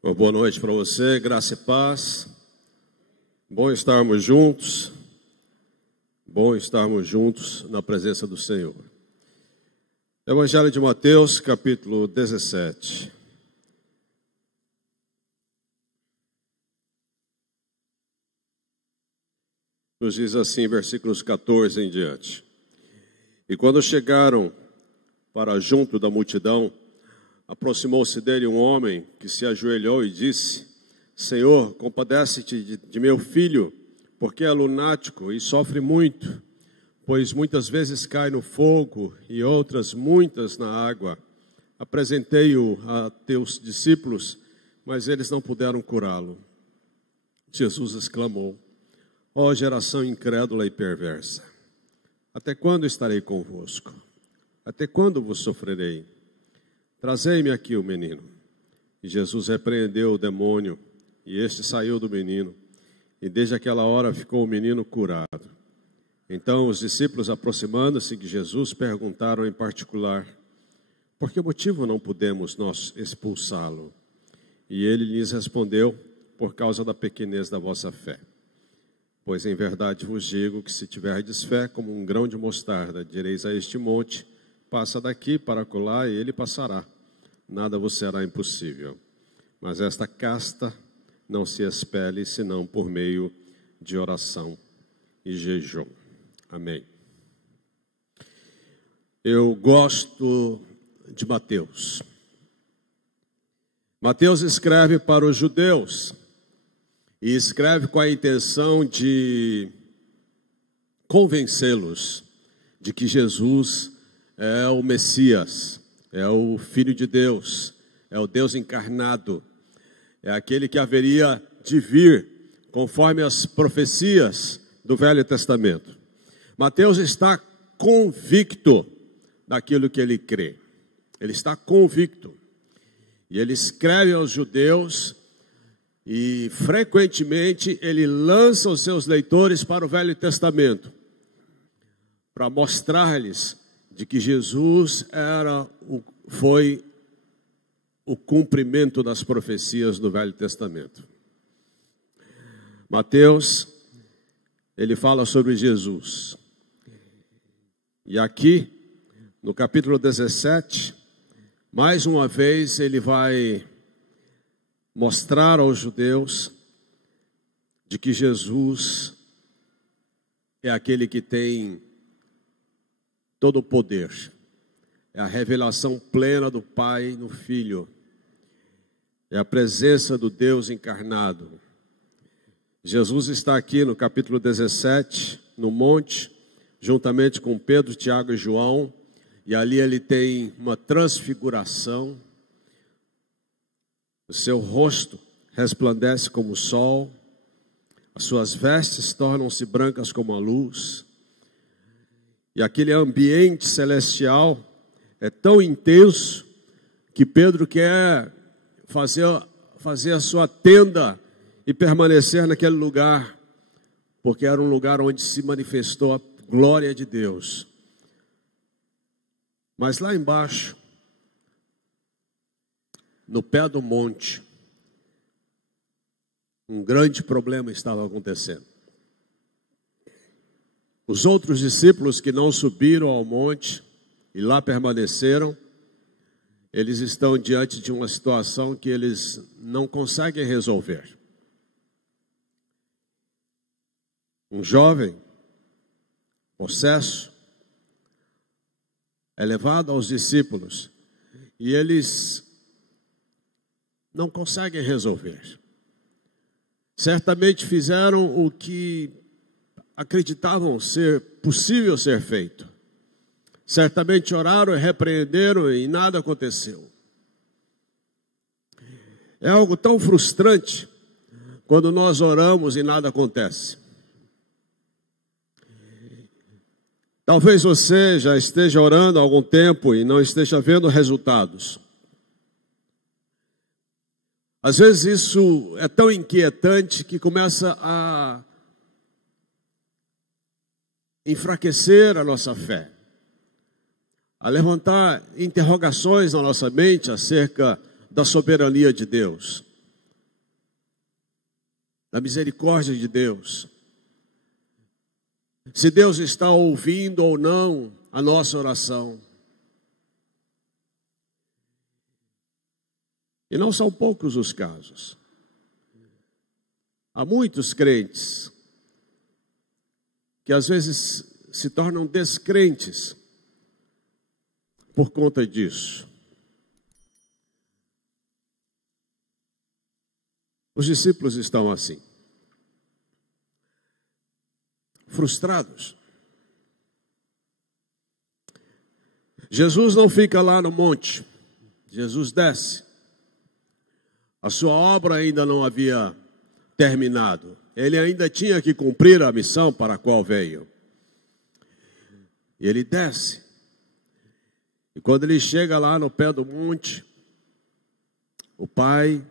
Uma boa noite para você, graça e paz. Bom estarmos juntos na presença do Senhor. Evangelho de Mateus, capítulo 17. Nos diz assim, versículos 14 em diante. E quando chegaram para junto da multidão, aproximou-se dele um homem que se ajoelhou e disse: Senhor, compadece-te de meu filho, porque é lunático e sofre muito, pois muitas vezes cai no fogo e outras muitas na água. Apresentei-o a teus discípulos, mas eles não puderam curá-lo. Jesus exclamou: Ó geração incrédula e perversa, até quando estarei convosco? Até quando vos sofrerei? Trazei-me aqui o menino. E Jesus repreendeu o demônio, e este saiu do menino, e desde aquela hora ficou o menino curado. Então os discípulos, aproximando-se de Jesus, perguntaram em particular: por que motivo não pudemos nós expulsá-lo? E ele lhes respondeu: por causa da pequenez da vossa fé. Pois em verdade vos digo que se tiverdes fé como um grão de mostarda, direis a este monte: passa daqui para acolá, e ele passará. Nada vos será impossível. Mas esta casta não se expele, senão por meio de oração e jejum. Amém. Eu gosto de Mateus. Mateus escreve para os judeus, e escreve com a intenção de convencê-los de que Jesus é o Messias, é o Filho de Deus, é o Deus encarnado, é aquele que haveria de vir conforme as profecias do Velho Testamento. Mateus está convicto daquilo que ele crê, ele está convicto, e ele escreve aos judeus, e frequentemente ele lança os seus leitores para o Velho Testamento, para mostrar-lhes de que Jesus foi o cumprimento das profecias do Velho Testamento. Mateus, ele fala sobre Jesus. E aqui, no capítulo 17, mais uma vez ele vai mostrar aos judeus de que Jesus é aquele que tem todo o poder, é a revelação plena do Pai no Filho, é a presença do Deus encarnado. Jesus está aqui no capítulo 17, no monte, juntamente com Pedro, Tiago e João, e ali ele tem uma transfiguração. O seu rosto resplandece como o sol, as suas vestes tornam-se brancas como a luz, e aquele ambiente celestial é tão intenso que Pedro quer fazer a sua tenda e permanecer naquele lugar, porque era um lugar onde se manifestou a glória de Deus. Mas lá embaixo, no pé do monte, um grande problema estava acontecendo. Os outros discípulos que não subiram ao monte e lá permaneceram, eles estão diante de uma situação que eles não conseguem resolver. Um jovem possesso é levado aos discípulos e eles não conseguem resolver. Certamente fizeram o que acreditavam ser possível ser feito. Certamente oraram e repreenderam e nada aconteceu. É algo tão frustrante quando nós oramos e nada acontece. Talvez você já esteja orando há algum tempo e não esteja vendo resultados. Às vezes isso é tão inquietante que começa a enfraquecer a nossa fé, a levantar interrogações na nossa mente acerca da soberania de Deus. da misericórdia de Deus. Se Deus está ouvindo ou não a nossa oração. E não são poucos os casos. Há muitos crentes que às vezes se tornam descrentes por conta disso. Os discípulos estão assim, frustrados. Jesus não fica lá no monte, Jesus desce. A sua obra ainda não havia terminado. Ele ainda tinha que cumprir a missão para a qual veio. E ele desce. E quando ele chega lá no pé do monte, o pai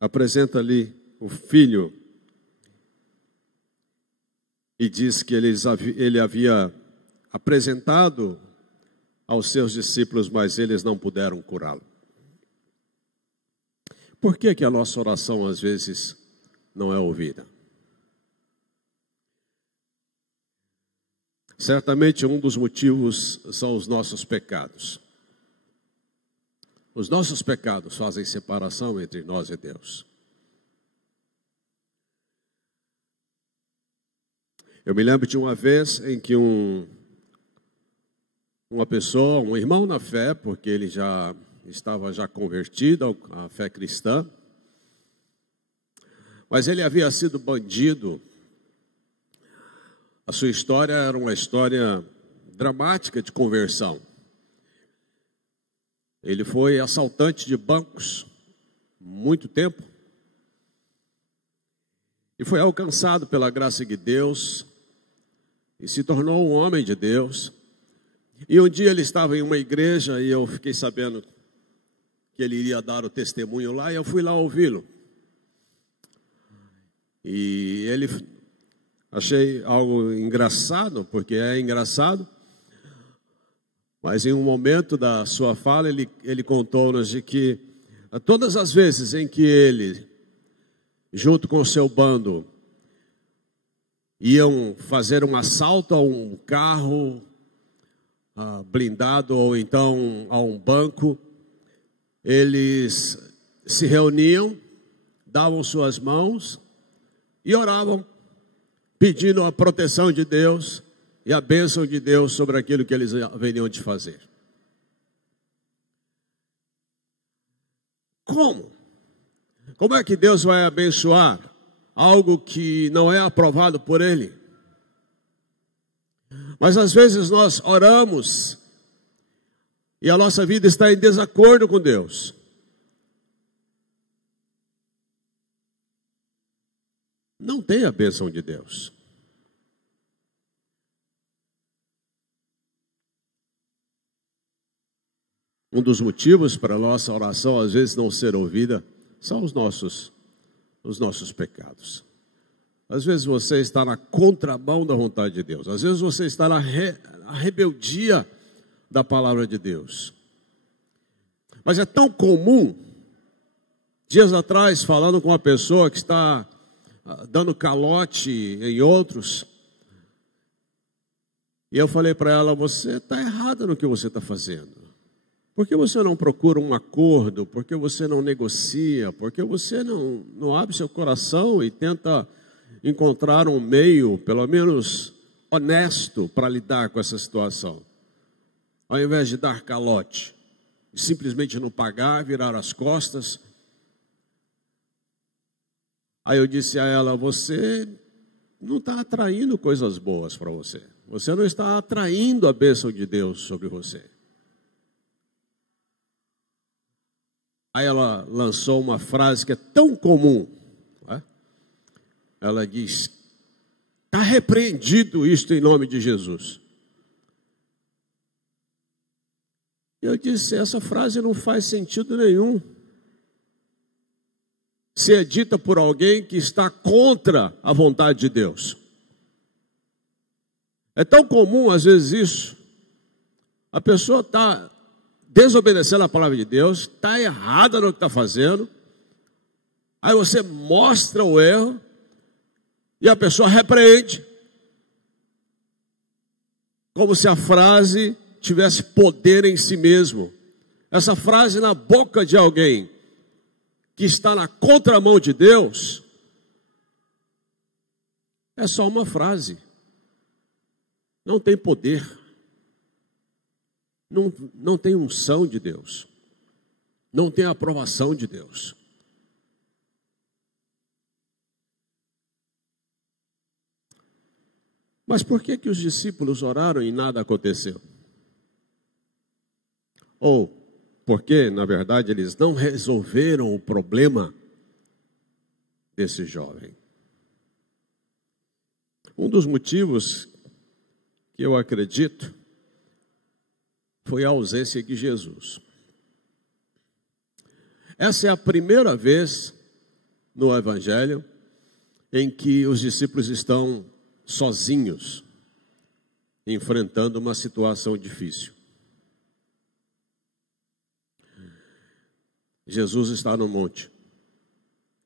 apresenta ali o filho e diz que ele havia apresentado aos seus discípulos, mas eles não puderam curá-lo. Por que que a nossa oração às vezes não é ouvida? Certamente um dos motivos são os nossos pecados. Os nossos pecados fazem separação entre nós e Deus. Eu me lembro de uma vez em que uma pessoa, um irmão na fé, porque ele estava já convertido à fé cristã, mas ele havia sido bandido. A sua história era uma história dramática de conversão. Ele foi assaltante de bancos muito tempo e foi alcançado pela graça de Deus e se tornou um homem de Deus. E um dia ele estava em uma igreja e eu fiquei sabendo que ele iria dar o testemunho lá, e eu fui lá ouvi-lo. E achei algo engraçado, porque é engraçado, mas em um momento da sua fala, ele contou-nos de que todas as vezes em que ele, junto com o seu bando, iam fazer um assalto a um carro blindado ou então a um banco, eles se reuniam, davam suas mãos e oravam, pedindo a proteção de Deus e a bênção de Deus sobre aquilo que eles haveriam de fazer. Como? Como é que Deus vai abençoar algo que não é aprovado por Ele? Mas às vezes nós oramos e a nossa vida está em desacordo com Deus. Não tem a bênção de Deus. Um dos motivos para a nossa oração às vezes não ser ouvida são os nossos pecados. Às vezes você está na contramão da vontade de Deus. Às vezes você está na rebeldia da palavra de Deus. Mas é tão comum. Dias atrás, falando com uma pessoa que está dando calote em outros, e eu falei para ela: você está errada no que você está fazendo. Por que você não procura um acordo? Por que você não negocia? Por que você não abre seu coração e tenta encontrar um meio, pelo menos honesto, para lidar com essa situação? Ao invés de dar calote, de simplesmente não pagar, virar as costas. Aí eu disse a ela: você não está atraindo coisas boas para você. Você não está atraindo a bênção de Deus sobre você. Aí ela lançou uma frase que é tão comum. Né? Ela diz: está repreendido isto em nome de Jesus. Eu disse: essa frase não faz sentido nenhum. Se é dita por alguém que está contra a vontade de Deus. É tão comum às vezes isso. A pessoa está desobedecendo a palavra de Deus, está errada no que está fazendo, Aí você mostra o erro e a pessoa repreende. Como se a frase tivesse poder em si mesmo. Essa frase na boca de alguém que está na contramão de Deus é só uma frase. Não tem poder. Não tem unção de Deus. Não tem aprovação de Deus. Mas por que que os discípulos oraram e nada aconteceu? Ou porque, na verdade, eles não resolveram o problema desse jovem? Um dos motivos que eu acredito foi a ausência de Jesus. Essa é a primeira vez no Evangelho em que os discípulos estão sozinhos, enfrentando uma situação difícil. Jesus está no monte,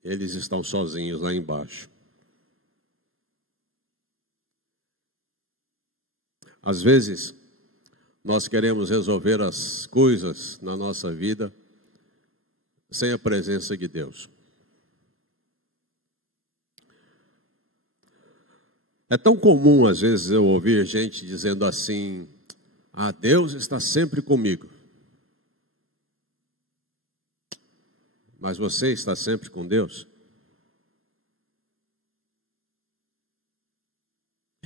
eles estão sozinhos lá embaixo. Às vezes, nós queremos resolver as coisas na nossa vida sem a presença de Deus. É tão comum, às vezes, eu ouvir gente dizendo assim: ah, Deus está sempre comigo. Mas você está sempre com Deus?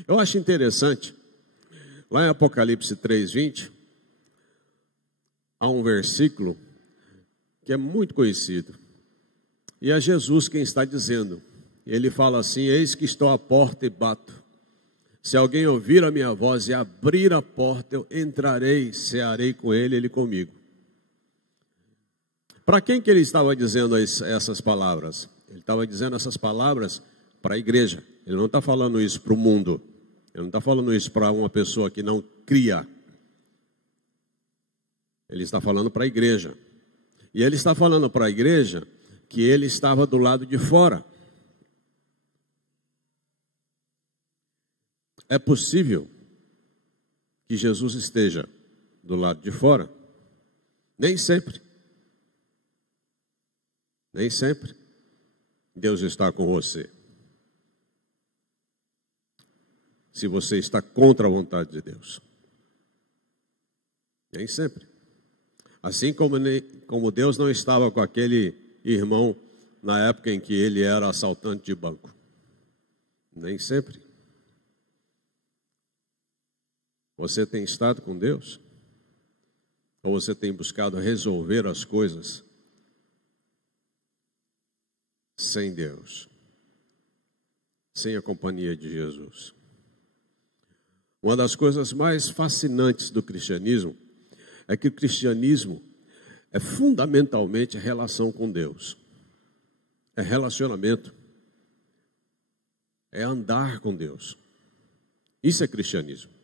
Eu acho interessante, lá em Apocalipse 3:20, há um versículo que é muito conhecido. E é Jesus quem está dizendo. Ele fala assim: eis que estou à porta e bato. Se alguém ouvir a minha voz e abrir a porta, eu entrarei, cearei com ele, ele comigo. Para quem que ele estava dizendo essas palavras? Ele estava dizendo essas palavras para a igreja. Ele não está falando isso para o mundo. Ele não está falando isso para uma pessoa que não cria. Ele está falando para a igreja. E ele está falando para a igreja que ele estava do lado de fora. É possível que Jesus esteja do lado de fora? Nem sempre. Nem sempre Deus está com você. Se você está contra a vontade de Deus. Nem sempre. Assim como Deus não estava com aquele irmão na época em que ele era assaltante de banco. Nem sempre. Você tem estado com Deus? Ou você tem buscado resolver as coisas sem Deus? Sem a companhia de Jesus? Uma das coisas mais fascinantes do cristianismo é que o cristianismo é fundamentalmente relação com Deus. É relacionamento. É andar com Deus. Isso é cristianismo.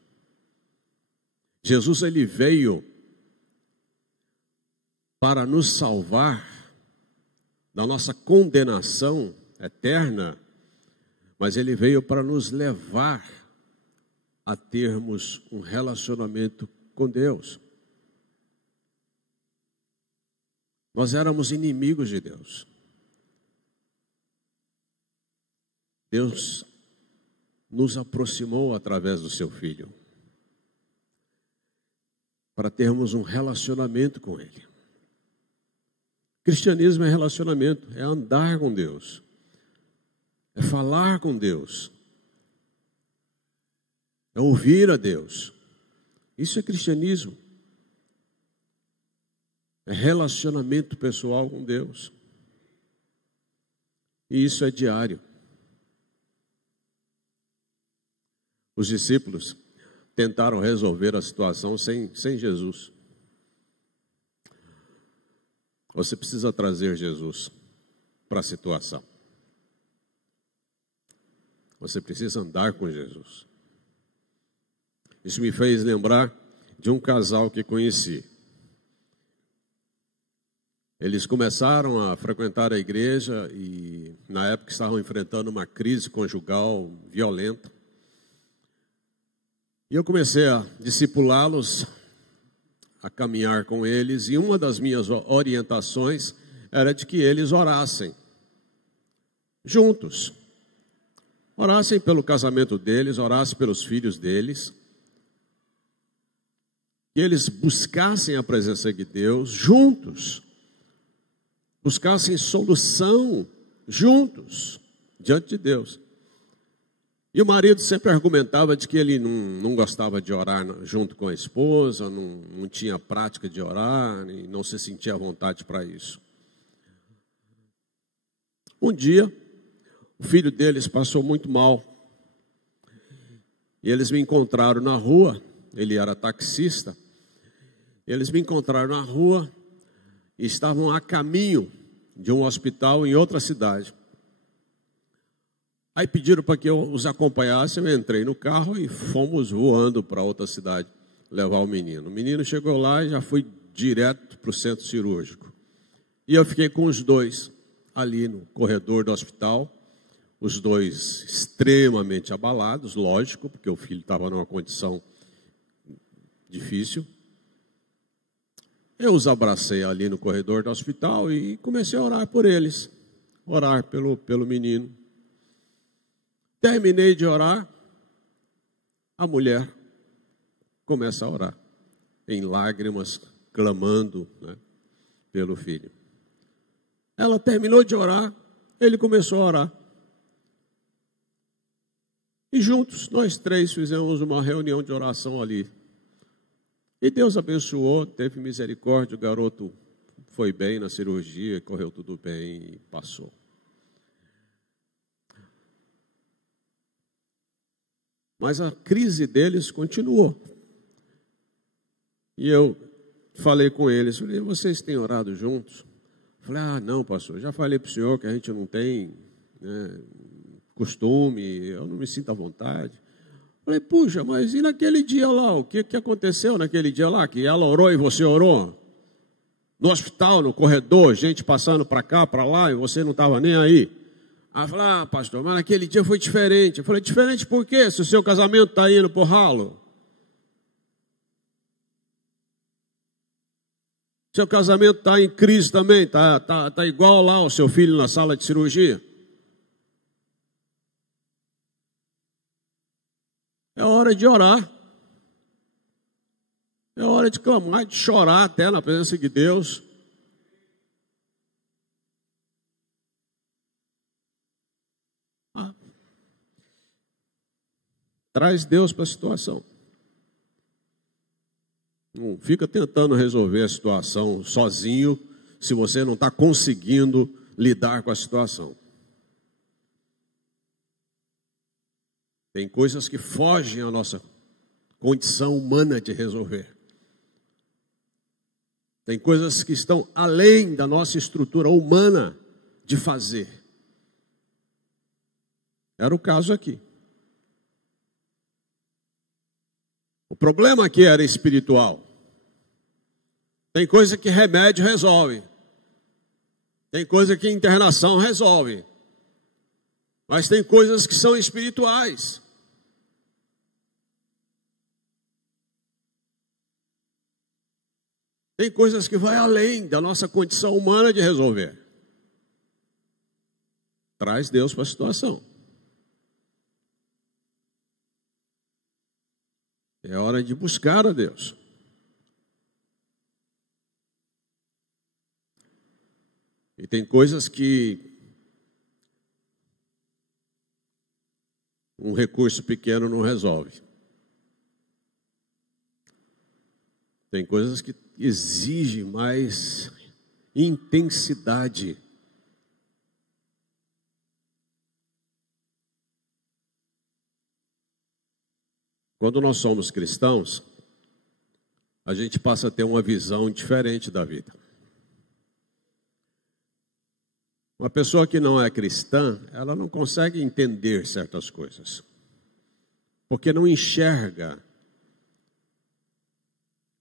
Jesus, ele veio para nos salvar da nossa condenação eterna, mas ele veio para nos levar a termos um relacionamento com Deus. Nós éramos inimigos de Deus. Deus nos aproximou através do seu Filho, para termos um relacionamento com Ele. Cristianismo é relacionamento, é andar com Deus, é falar com Deus, é ouvir a Deus. Isso é cristianismo. É relacionamento pessoal com Deus. E isso é diário. Os discípulos tentaram resolver a situação sem Jesus. Você precisa trazer Jesus para a situação. Você precisa andar com Jesus. Isso me fez lembrar de um casal que conheci. Eles começaram a frequentar a igreja e, na época, estavam enfrentando uma crise conjugal violenta. E eu comecei a discipulá-los, a caminhar com eles, e uma das minhas orientações era de que eles orassem juntos. Orassem pelo casamento deles, orassem pelos filhos deles. Que eles buscassem a presença de Deus juntos. Buscassem solução juntos, diante de Deus. E o marido sempre argumentava de que ele não gostava de orar junto com a esposa, não tinha prática de orar, e não se sentia à vontade para isso. Um dia, o filho deles passou muito mal. E eles me encontraram na rua, ele era taxista. Eles me encontraram na rua e estavam a caminho de um hospital em outra cidade. Aí pediram para que eu os acompanhasse, eu entrei no carro e fomos voando para outra cidade levar o menino. O menino chegou lá e já foi direto para o centro cirúrgico. E eu fiquei com os dois ali no corredor do hospital, os dois extremamente abalados, lógico, porque o filho estava numa condição difícil. Eu os abracei ali no corredor do hospital e comecei a orar por eles, orar pelo menino. Terminei de orar, a mulher começa a orar, em lágrimas, clamando, né, pelo filho. Ela terminou de orar, ele começou a orar. E juntos, nós três fizemos uma reunião de oração ali. E Deus abençoou, teve misericórdia, o garoto foi bem na cirurgia, correu tudo bem e passou. Mas a crise deles continuou. E eu falei com eles, falei, vocês têm orado juntos? Falei, não, pastor, já falei para o senhor que a gente não tem, né, costume, eu não me sinto à vontade. Falei, puxa, mas e naquele dia lá, o que aconteceu naquele dia lá? Que ela orou e você orou? No hospital, no corredor, gente passando para cá, para lá, e você não estava nem aí. Aí eu falei, pastor, mas naquele dia foi diferente. Eu falei, diferente por quê? Se o seu casamento está indo por ralo. Seu casamento está em crise também, tá igual lá o seu filho na sala de cirurgia. É hora de orar. É hora de clamar, de chorar até na presença de Deus. Traz Deus para a situação. Não fica tentando resolver a situação sozinho, se você não está conseguindo lidar com a situação. Tem coisas que fogem à nossa condição humana de resolver. Tem coisas que estão além da nossa estrutura humana de fazer. Era o caso aqui. O problema aqui era espiritual. Tem coisa que remédio resolve. Tem coisa que internação resolve. Mas tem coisas que são espirituais. Tem coisas que vai além da nossa condição humana de resolver. Traz Deus para a situação. É hora de buscar a Deus. E tem coisas que um recurso pequeno não resolve. Tem coisas que exigem mais intensidade. Quando nós somos cristãos, a gente passa a ter uma visão diferente da vida. Uma pessoa que não é cristã, ela não consegue entender certas coisas, porque não enxerga,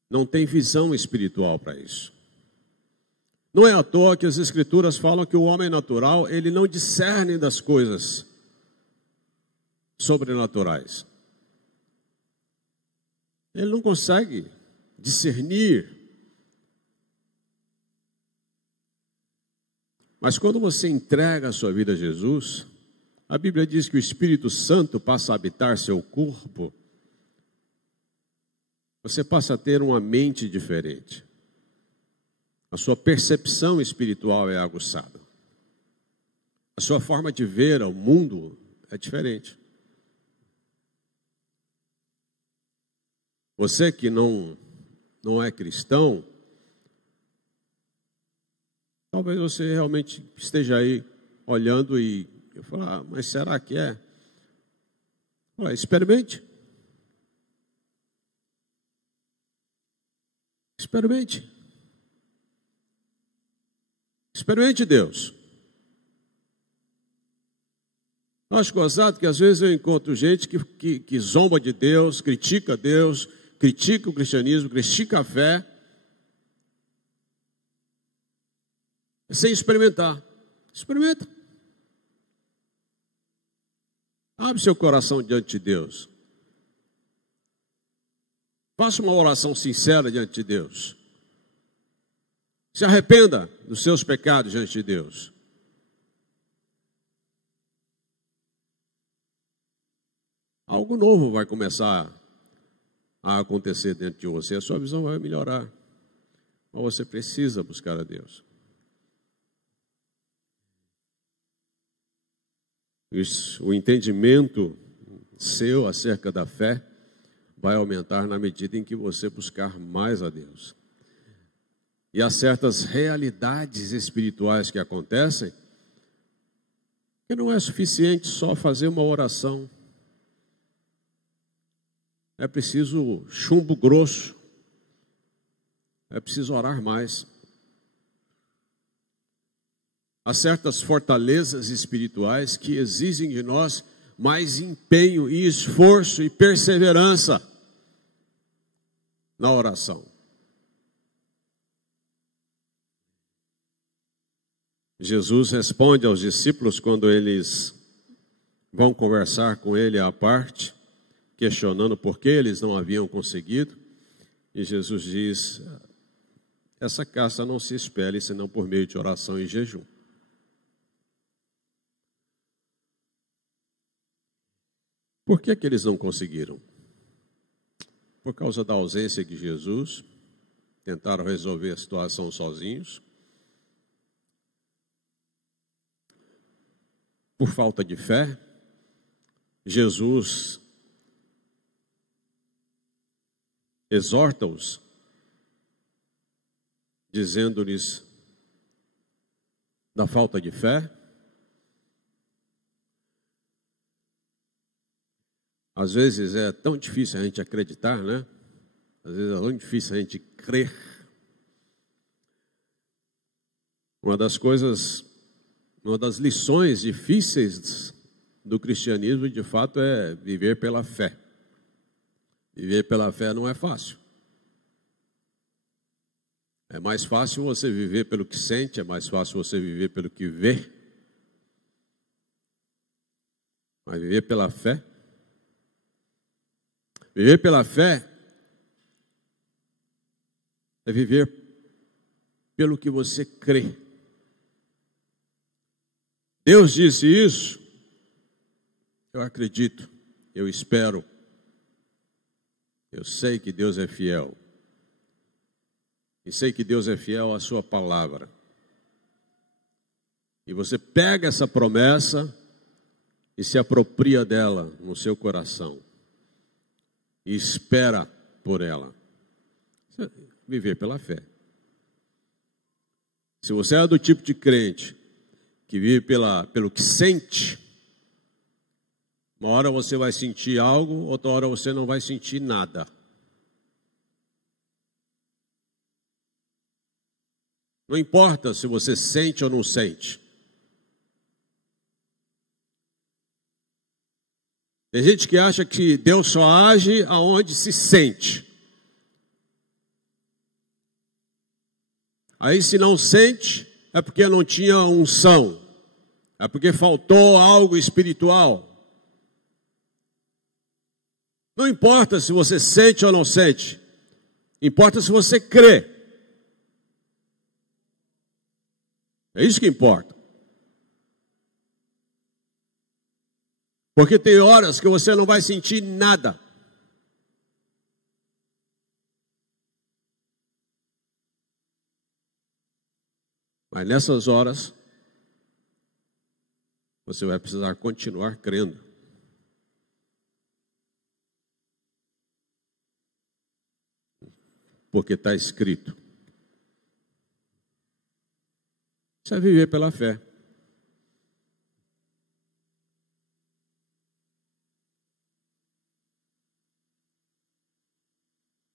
não tem visão espiritual para isso. Não é à toa que as Escrituras falam que o homem natural, ele não discerne das coisas sobrenaturais. Ele não consegue discernir. Mas quando você entrega a sua vida a Jesus, a Bíblia diz que o Espírito Santo passa a habitar seu corpo. Você passa a ter uma mente diferente. A sua percepção espiritual é aguçada. A sua forma de ver o mundo é diferente. Você que não é cristão, talvez você realmente esteja aí olhando e falar, mas será que é? Olha, experimente. Experimente. Experimente Deus. Eu acho gozado que às vezes eu encontro gente que zomba de Deus, critica o cristianismo, critica a fé, sem experimentar. Experimenta. Abre seu coração diante de Deus. Faça uma oração sincera diante de Deus. Se arrependa dos seus pecados diante de Deus. Algo novo vai começar a acontecer dentro de você. A sua visão vai melhorar. Mas você precisa buscar a Deus. O entendimento seu acerca da fé vai aumentar na medida em que você buscar mais a Deus. E há certas realidades espirituais que acontecem que não é suficiente só fazer uma oração. É preciso chumbo grosso. É preciso orar mais. Há certas fortalezas espirituais que exigem de nós mais empenho e esforço e perseverança na oração. Jesus responde aos discípulos quando eles vão conversar com ele à parte, questionando por que eles não haviam conseguido. E Jesus diz, essa caça não se expele senão por meio de oração e jejum. Por que eles não conseguiram? Por causa da ausência de Jesus, tentaram resolver a situação sozinhos. Por falta de fé, Jesus exorta-os, dizendo-lhes da falta de fé. Às vezes é tão difícil a gente acreditar, né? Às vezes é tão difícil a gente crer. Uma das lições difíceis do cristianismo, de fato, é viver pela fé. Viver pela fé não é fácil. É mais fácil você viver pelo que sente, é mais fácil você viver pelo que vê. Mas viver pela fé é viver pelo que você crê. Deus disse isso, eu acredito, eu espero, eu sei que Deus é fiel. E sei que Deus é fiel à sua palavra. E você pega essa promessa e se apropria dela no seu coração. E espera por ela. Viver pela fé. Se você é do tipo de crente que vive pelo que sente, uma hora você vai sentir algo, outra hora você não vai sentir nada. Não importa se você sente ou não sente. Tem gente que acha que Deus só age aonde se sente. Aí se não sente, é porque não tinha unção. É porque faltou algo espiritual. Não importa se você sente ou não sente. Importa se você crê. É isso que importa. Porque tem horas que você não vai sentir nada. Mas nessas horas, você vai precisar continuar crendo. Porque está escrito. Isso é viver pela fé.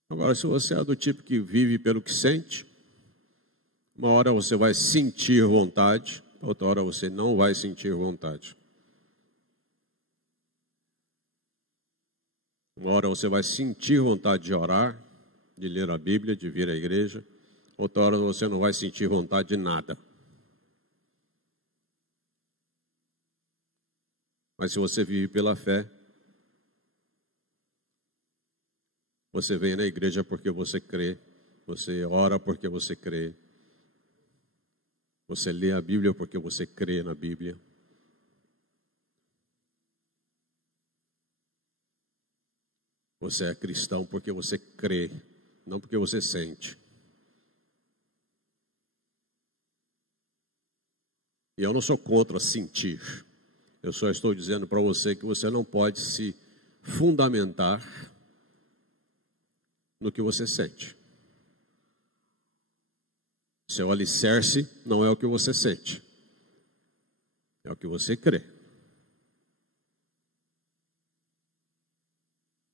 Agora, se você é do tipo que vive pelo que sente, uma hora você vai sentir vontade, outra hora você não vai sentir vontade. Uma hora você vai sentir vontade de orar, de ler a Bíblia, de vir à igreja. Outra hora você não vai sentir vontade de nada. Mas se você vive pela fé, você vem na igreja porque você crê, você ora porque você crê, você lê a Bíblia porque você crê na Bíblia. Você é cristão porque você crê, não porque você sente. E eu não sou contra sentir. Eu só estou dizendo para você que você não pode se fundamentar no que você sente. Seu alicerce não é o que você sente, é o que você crê.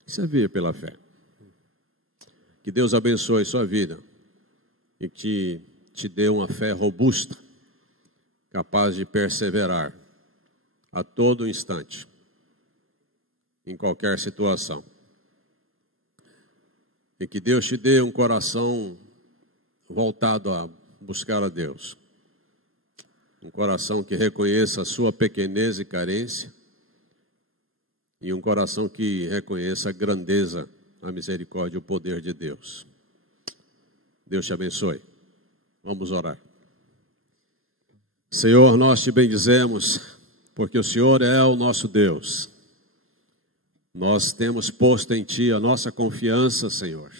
Isso é viver pela fé. Que Deus abençoe sua vida e que te dê uma fé robusta, capaz de perseverar a todo instante, em qualquer situação. E que Deus te dê um coração voltado a buscar a Deus. Um coração que reconheça a sua pequenez e carência. E um coração que reconheça a grandeza, a misericórdia e o poder de Deus. Deus te abençoe. Vamos orar. Senhor, nós te bendizemos, porque o Senhor é o nosso Deus. Nós temos posto em Ti a nossa confiança, Senhor.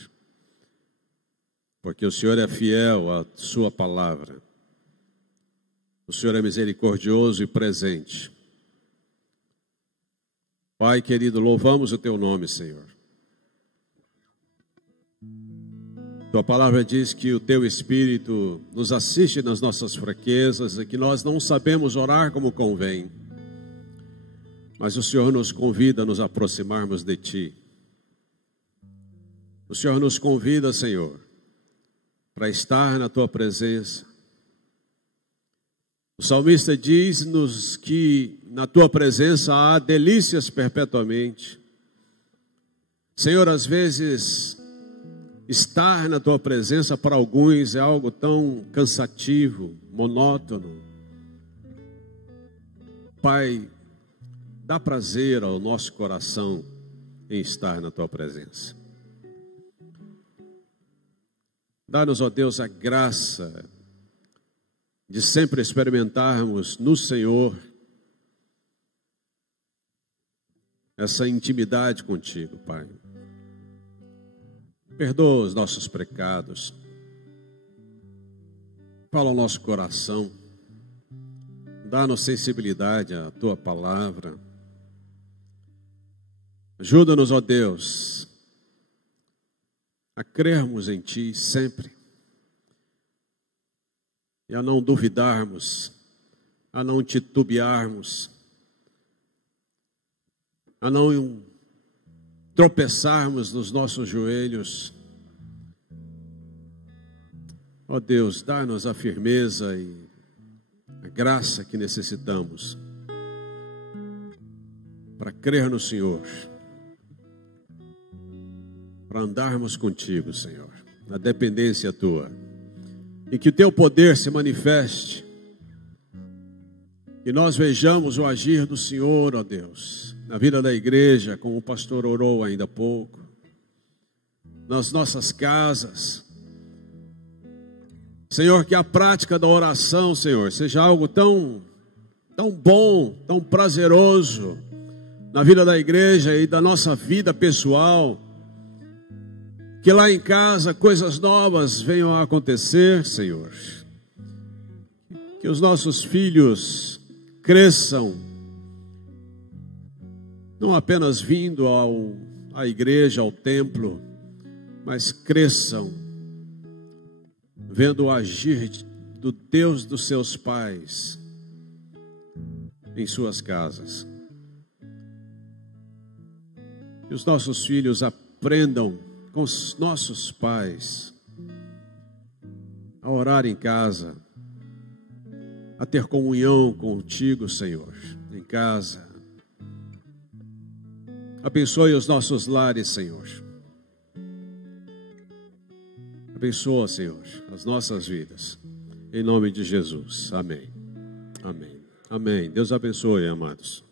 Porque o Senhor é fiel à Sua palavra. O Senhor é misericordioso e presente. Pai querido, louvamos o Teu nome, Senhor. Tua palavra diz que o Teu Espírito nos assiste nas nossas fraquezas e que nós não sabemos orar como convém. Mas o Senhor nos convida a nos aproximarmos de Ti. O Senhor nos convida, Senhor, para estar na Tua presença. O salmista diz-nos que na Tua presença há delícias perpetuamente. Senhor, às vezes estar na Tua presença para alguns é algo tão cansativo, monótono. Pai, dá prazer ao nosso coração em estar na Tua presença. Dá-nos, ó Deus, a graça de sempre experimentarmos no Senhor essa intimidade contigo, Pai. Perdoa os nossos pecados. Fala ao nosso coração. Dá-nos sensibilidade à Tua palavra. Ajuda-nos, ó Deus, a crermos em Ti sempre. E a não duvidarmos, a não titubearmos, a não tropeçarmos nos nossos joelhos. Ó Deus, dá-nos a firmeza e a graça que necessitamos para crer no Senhor, para andarmos contigo, Senhor, na dependência Tua. e que o teu poder se manifeste, que nós vejamos o agir do Senhor, ó Deus, na vida da igreja, como o pastor orou ainda há pouco, nas nossas casas. Senhor, que a prática da oração, Senhor, seja algo tão bom, tão prazeroso na vida da igreja e da nossa vida pessoal, que lá em casa coisas novas venham a acontecer, Senhor. Que os nossos filhos cresçam, não apenas vindo à igreja, ao templo, mas cresçam vendo o agir do Deus dos seus pais em suas casas. Que os nossos filhos aprendam com os nossos pais a orar em casa, a ter comunhão contigo, Senhor, em casa. Abençoe os nossos lares, Senhor. Abençoa, Senhor, as nossas vidas. Em nome de Jesus. Amém. Amém. Amém. Deus abençoe, amados.